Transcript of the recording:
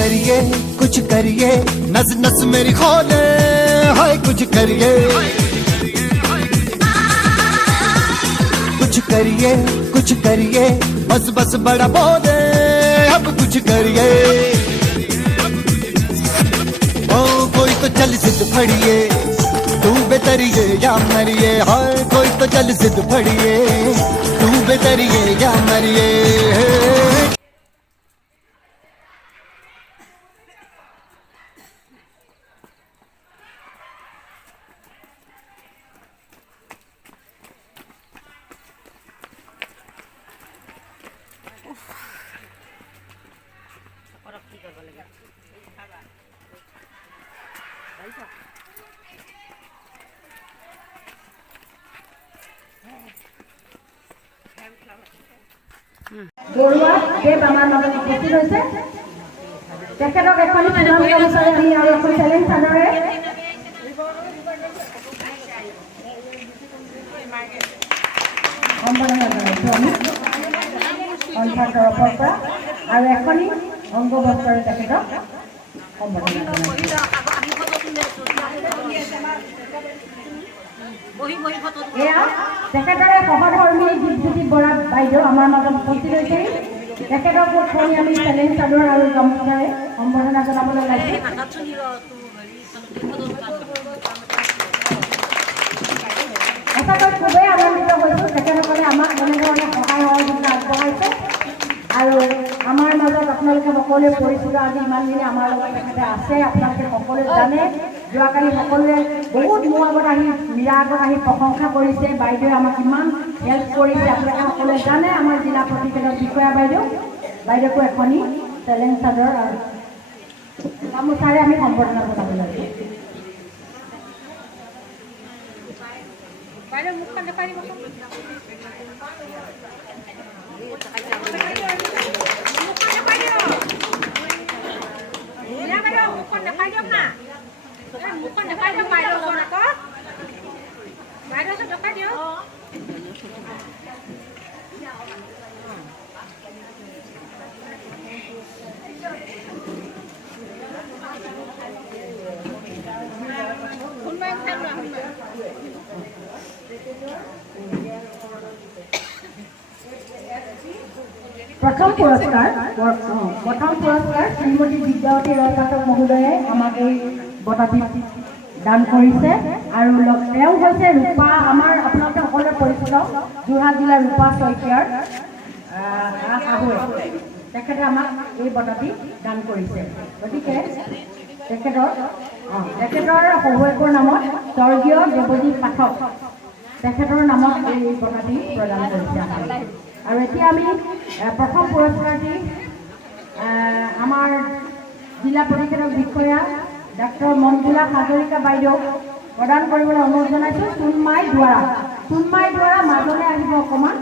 करिए नस नस मेरी खोले हाय कुछ करिए बस बस बड़ा बोले अब कुछ करिए ओ कोई तो चल जिद फड़िए तू बेतरिए या मरिए हाय कोई तो चल जिद फड़िए तू बेतरिए या मरिए বৰুৱা দেৱ আমাৰ মাজত উপস্থিত হৈছে তেখেতক এখন পুৰস্কাৰ বিচাৰি আমি আৰু এখন চেলেঞ্জ চাদৰে সম্মাননা জনাইছোঁ আমি সন্থাৰ তৰফৰ পৰা আৰু এখনি অংগবস্ত্ৰৰে তেখেতক সম্মাননা জনাইছোঁ এয়া তেখেতৰে সহধৰ্মী দীপজ্যোতি বৰা বাইদেউ আমাৰ মাজত উপস্থিত হৈছে তেখেতক প্ৰথমে আমি চেলেঞ্জ চাদৰ আৰু গামোচাৰে সম্বৰ্ধনা জনাবলৈ ওলাইছোঁ সঁচাকৈ খুবেই আনন্দিত হৈছোঁ তেখেতসকলে আমাক এনেধৰণে সহায় সহযোগিতা আগবঢ়াইছে আৰু আমাৰ মাজত আপোনালোকে সকলোৱে পৰিচিত আজি ইমান দিনে আমাৰ লগত তেখেতে আছে আপোনালোকে সকলোৱে জানে যোৱাকালি সকলোৱে বহুত মোৰ আগত আহি মীৰা আগত আহি প্ৰশংসা কৰিছে বাইদেৱে আমাক ইমান হেল্প কৰিছে আপোনালোকে সকলোৱে জানে আমাৰ জিলা প্ৰতিষেধক বিষয়া বাইদেউকো এখনি চেলেঞ্জ চাদৰ আৰু গামোচাৰে আমি সম্বৰ্ধনা জনাবলৈ লৈছোঁ বাইদেউ মুখখন দেখাই দিব প্ৰথম পুৰস্কাৰ শ্ৰীমতী বিদ্যাৱতী ৰয় পাঠক মহোদয়ে আমাক এই বঁটাটি দান কৰিছে আৰু তেওঁ হৈছে ৰূপা আমাৰ আপোনালোকে সকলোৱে পৰিচিত যোৰহাট জিলাৰ ৰূপা শইকীয়াৰ শাহুৱে তেখেতে আমাক এই বঁটাটি দান কৰিছে গতিকে তেখেতৰ শহুৱেকৰ নামত স্বৰ্গীয় দেৱজিৎ পাঠক তেখেতৰ নামত এই বঁটাটি প্ৰদান কৰিছে আৰু এতিয়া আমি প্ৰথম পুৰস্কাৰটি আমাৰ জিলা প্ৰতিষেধক বিষয়া ডাক্তৰ মঞ্জুলা হাজৰিকা বাইদেউক প্ৰদান কৰিবলৈ অনুৰোধ জনাইছোঁ চুন্মাই দ্বাৰা মাজলৈ আহিব অকণমান